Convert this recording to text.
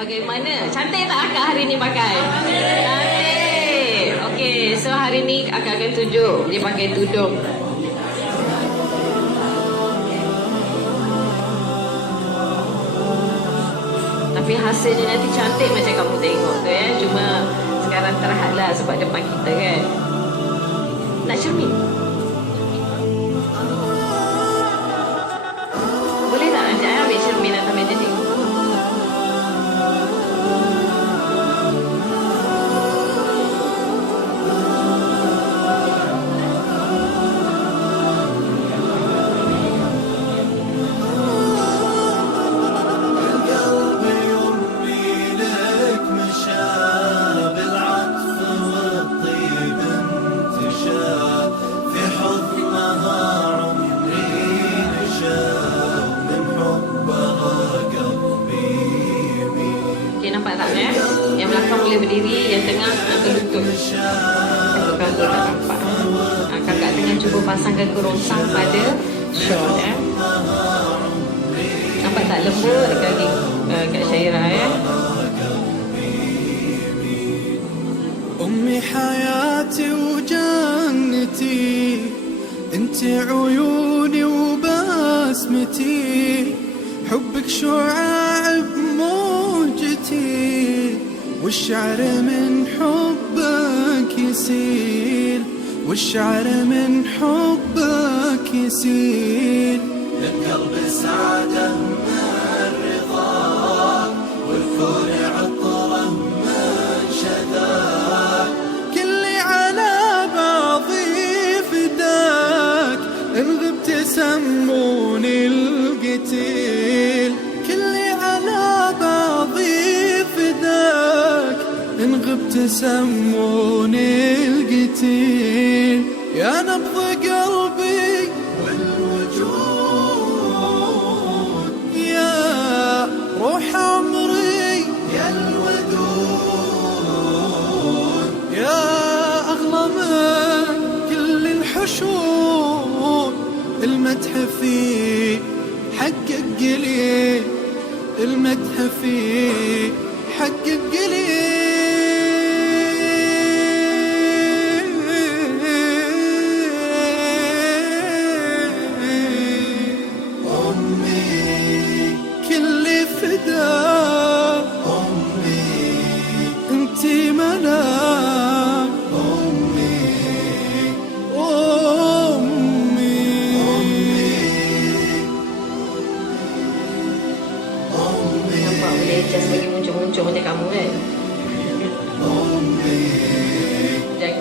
Bagaimana? Cantik tak akak hari ni pakai? Cantik. Okey, so hari ni akak akan tunjuk dia pakai tudung. Tapi hasilnya nanti cantik macam kamu tengok tu ya. Cuma sekarang terhadlah sebab depan kita kan. Nak cermin? Boleh tak nanti saya ambil cermin atas meja tengok? Nampak tak ya? Yang belakang boleh berdiri, yang tengah berlutut. Kalau tak nampak. Kakak tengah cuba pasangkan kerongsang pada shawl ya. Nampak tak lembut kaki Kak Syairah ya? أمي حياتي وجنتي أنت عيوني وبسمتي حبك شعاع بموجتي والشعر من حبك يسيل والشعر من حبك يسيل للقلب سعادة من رضاك والكون عطره من شذاك كلي على بعضي فداك إن غبت سموني القتيل كلي على بعضي فداك إن غبت سموني القتيل يا نبض قلبي والوجود يا روح عمري يا الودود يا أغلى من كل الحشود المدح فيه حقق قليل المدح فيه حقق قليل أمي كل فداء أمي أنتي منام أمي أمي Nampak boleh adjust bagi muncul-muncul macam kamu kan? Jaga